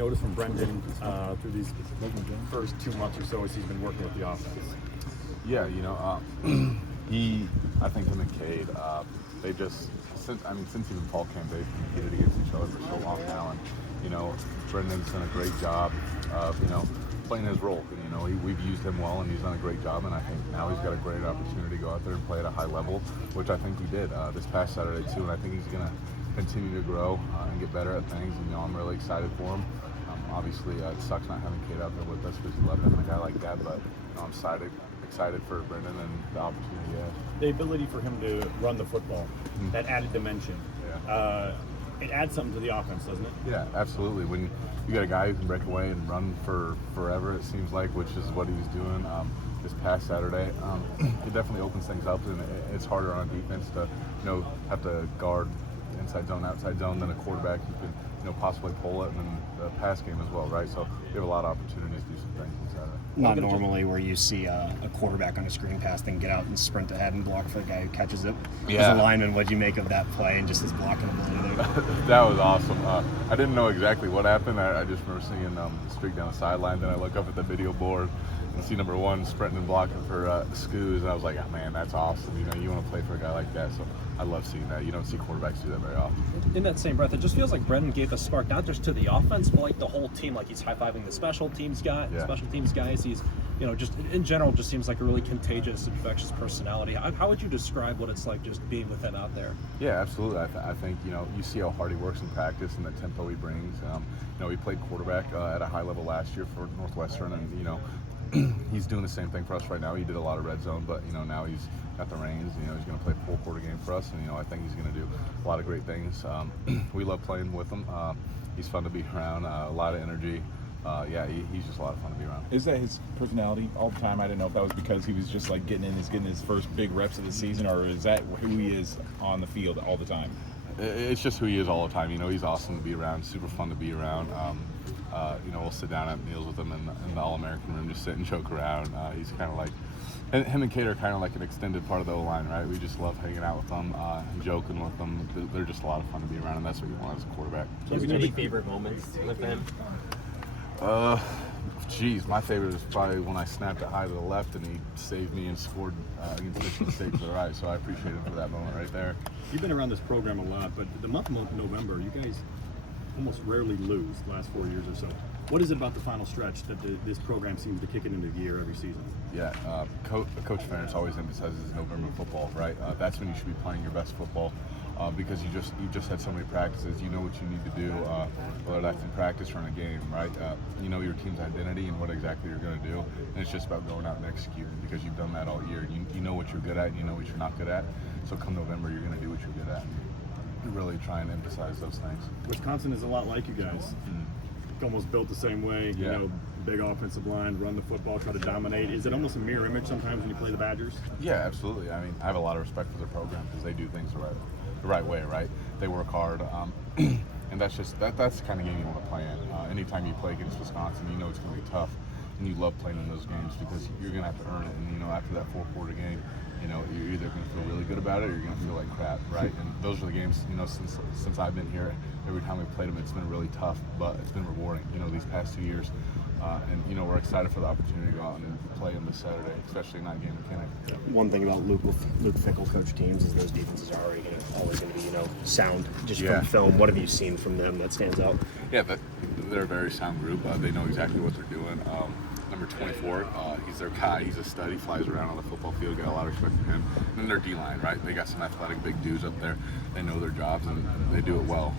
noticed from Brendan through these first 2 months or so as he's been working with the offense? Yeah, I think him and Cade, they just, since even fall camp, they've competed against each other for so long now, and Brendan's done a great job of playing his role. We've used him well, and he's done a great job, and I think now he's got a great opportunity to go out there and play at a high level, which I think he did this past Saturday too, and I think he's going to continue to grow and get better at things, and I'm really excited for him. Obviously, it sucks not having Cade out there with us because we love having a guy like that, but I'm excited for Brendan and the opportunity he has. The ability for him to run the football, that added dimension, it adds something to the offense, doesn't it? Yeah, absolutely. When you got a guy who can break away and run for forever, it seems like, which is what he was doing this past Saturday, it definitely opens things up, and it's harder on defense to have to guard inside zone, outside zone, than a quarterback who can possibly pull it, and then the pass game as well, right? So we have a lot of opportunities to do some things on Saturday. Not normally where you see a quarterback on a screen pass, then get out and sprint ahead and block for the guy who catches it. Yeah. As a lineman, what'd you make of that play and just his blocking ability there? That was awesome. I didn't know exactly what happened. I just remember seeing streak down the sideline. Then I look up at the video board and see number one sprinting and blocking for Scoos, and I was like, oh, man, that's awesome. You want to play for a guy like that. So I love seeing that. You don't see quarterbacks do that very often. In that same breath, it just feels like Brendan gave a spark not just to the offense, but like the whole team. Like he's high-fiving the special teams guys. He's, just in general, just seems like a really contagious, infectious personality. How would you describe what it's like just being with him out there? Yeah, absolutely. I think you see how hard he works in practice and the tempo he brings. He played quarterback at a high level last year for Northwestern, and he's doing the same thing for us right now. He did a lot of red zone, but now he's got the reins. He's going to play a full quarter game for us, and I think he's going to do a lot of great things. We love playing with him. He's fun to be around. A lot of energy. He's just a lot of fun to be around. Is that his personality all the time? I didn't know if that was because he was just like getting his first big reps of the season, or is that who he is on the field all the time? It's just who he is all the time. He's awesome to be around, super fun to be around. We'll sit down at meals with him in the All-American room, just sit and joke around. He's kind of like, him and Cade are kind of like an extended part of the O-line, right? We just love hanging out with them, joking with them. They're just a lot of fun to be around, and that's what you want as a quarterback. Do you have any favorite moments with him? My favorite is probably when I snapped it high to the left and he saved me and scored against Michigan State to the right. So I appreciate him for that moment right there. You've been around this program a lot, but the month of November, you guys almost rarely lose the last 4 years or so. What is it about the final stretch that this program seems to kick it into gear every season? Yeah, Coach Ferentz always emphasizes November football, right? That's when you should be playing your best football. Because you just had so many practices, you know what you need to do, whether that's in practice or in a game, right? You know your team's identity and what exactly you're going to do, and it's just about going out and executing because you've done that all year. You know what you're good at, and you know what you're not good at. So come November, you're going to do what you're good at. And really try and emphasize those things. Wisconsin is a lot like you guys. Almost built the same way. Yeah. Big offensive line, run the football, try to dominate. Is it almost a mirror image sometimes when you play the Badgers? Yeah, absolutely. I have a lot of respect for their program because they do things the right way, right? They work hard, and that's the kind of game you want to play in. Anytime you play against Wisconsin, you know it's going to be tough, and you love playing in those games because you're going to have to earn it. And after that fourth-quarter game, you're either going to feel really good about it or you're going to feel like crap, right? And those are the games, since I've been here, every time we played them, it's been really tough, but it's been rewarding, these past 2 years. And we're excited for the opportunity to go out and play them this Saturday, especially in that game of Kinnick. One thing about Luke Fickle coach teams is those defenses are always going to be sound just from film. What have you seen from them that stands out? Yeah, they're a very sound group. They know exactly what they're doing. Number 24, he's their guy. He's a stud. He flies around on the football field. Got a lot of respect for him. And then their D-line, right? They got some athletic big dudes up there. They know their jobs and they do it well.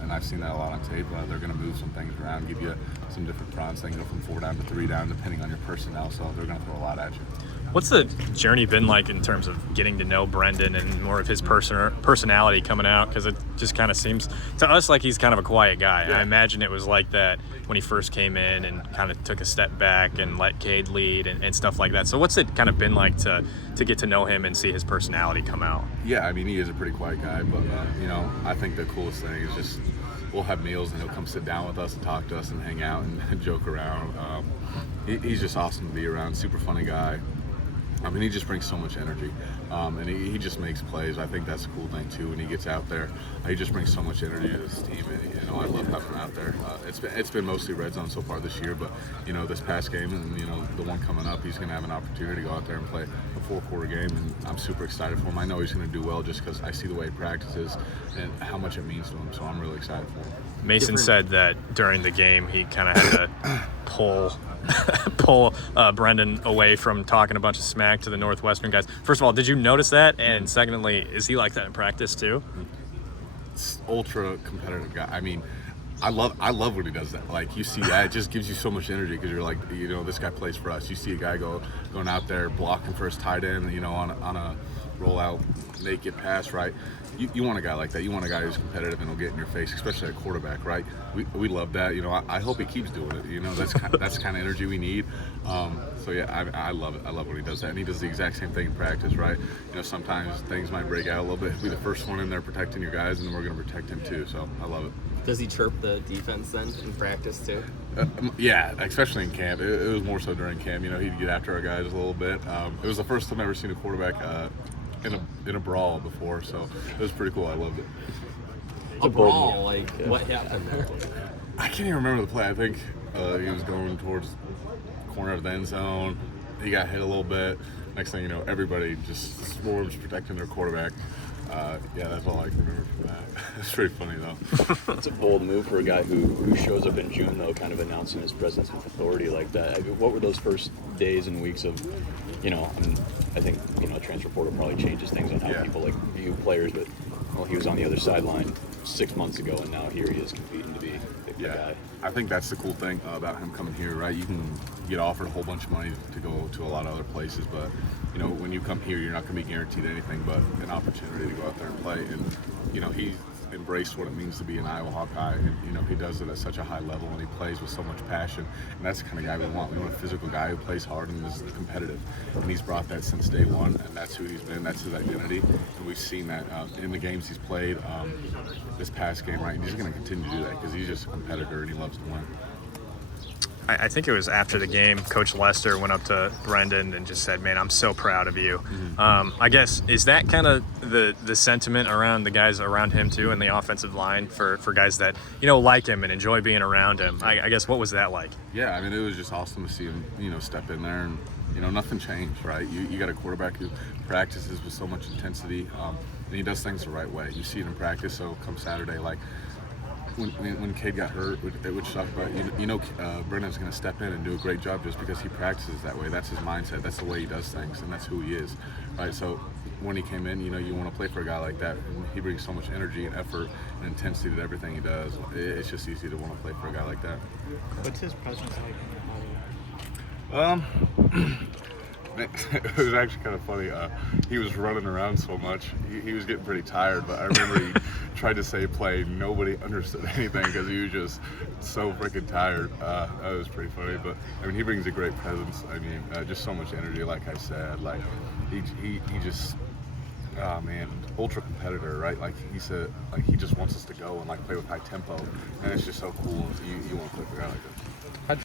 And I've seen that a lot on tape. They're going to move some things around, give you some different fronts. They can go from 4 down to 3 down, depending on your personnel. So they're going to throw a lot at you. What's the journey been like in terms of getting to know Brendan and more of his personality coming out? Because it just kind of seems to us like he's kind of a quiet guy. Yeah. I imagine it was like that when he first came in and kind of took a step back and let Cade lead and stuff like that. So what's it kind of been like to get to know him and see his personality come out? Yeah, he is a pretty quiet guy, but I think the coolest thing is just we'll have meals and he'll come sit down with us and talk to us and hang out and joke around. He's just awesome to be around. Super funny guy. I mean, he just brings so much energy, and he just makes plays. I think that's a cool thing too. When he gets out there, he just brings so much energy to this team. And, you know, I love having him out there. It's been mostly red zone so far this year, but you know, this past game and you know the one coming up, he's going to have an opportunity to go out there and play a 4-quarter game, and I'm super excited for him. I know he's going to do well just because I see the way he practices and how much it means to him. So I'm really excited for him. Mason said that during the game he kind of had to pull Brendan away from talking a bunch of smack to the Northwestern guys. First of all, did you notice that? And secondly, is he like that in practice too? It's ultra competitive guy. I mean, I love when he does that. Like, you see that, it just gives you so much energy because you're like, you know, this guy plays for us. You see a guy going out there blocking for his tight end, you know, on a rollout naked pass, right? You want a guy like that. You want a guy who's competitive and will get in your face, especially at quarterback, right? We love that. You know, I hope he keeps doing it. You know, that's the kind of energy we need. So yeah, I love it. I love when he does that, and he does the exact same thing in practice, right? You know, sometimes things might break out a little bit. He'll be the first one in there protecting your guys, and then we're going to protect him too. So I love it. Does he chirp the defense then in practice too? Yeah, especially in camp. It was more so during camp. You know, he'd get after our guys a little bit. It was the first time I've ever seen a quarterback in a brawl before, so it was pretty cool. I loved it. A brawl, like what happened there? I can't even remember the play. I think he was going towards the corner of the end zone. He got hit a little bit. Next thing you know, everybody just swarms protecting their quarterback. Yeah, that's all I can remember from that. It's pretty funny though. It's a bold move for a guy who shows up in June, though, kind of announcing his presence with authority like that. I mean, what were those first days and weeks of, you know, I think, you know, transfer portal probably changes things on how people like view players, but well, he was on the other sideline 6 months ago, and now here he is competing to be the guy. I think that's the cool thing about him coming here, right? You can get offered a whole bunch of money to go to a lot of other places, but you know, when you come here, you're not going to be guaranteed anything but an opportunity to go out there and play. And you know, he's embraced what it means to be an Iowa Hawkeye, and you know, he does it at such a high level, and he plays with so much passion. And that's the kind of guy we want. We want a physical guy who plays hard and is competitive. And he's brought that since day one, and that's who he's been. That's his identity, and we've seen that in the games he's played. This past game, right? And he's going to continue to do that because he's just a competitor and he loves to win. I think it was after the game, Coach Lester went up to Brendan and just said, "Man, I'm so proud of you." I guess, is that kind of the sentiment around the guys around him too, in the offensive line for guys that, you know, like him and enjoy being around him? I guess, what was that like? Yeah, I mean, it was just awesome to see him, you know, step in there, and you know, nothing changed, right? You got a quarterback who practices with so much intensity, and he does things the right way. You see it in practice. So come Saturday, like, when Cade got hurt, which talked about, you know, Brendan's going to step in and do a great job just because he practices that way. That's his mindset. That's the way he does things, and that's who he is, right? So when he came in, you know, you want to play for a guy like that. And he brings so much energy and effort and intensity to everything he does. It's just easy to want to play for a guy like that. What's his presence like? It was actually kind of funny. He was running around so much. He was getting pretty tired, but I remember he tried to say play. Nobody understood anything because he was just so freaking tired. That was pretty funny. But I mean, he brings a great presence. I mean, just so much energy, like I said. Like, he just, oh man, ultra competitor, right? Like he said, like he just wants us to go and like play with high tempo, and it's just so cool. You want to play for a guy like that.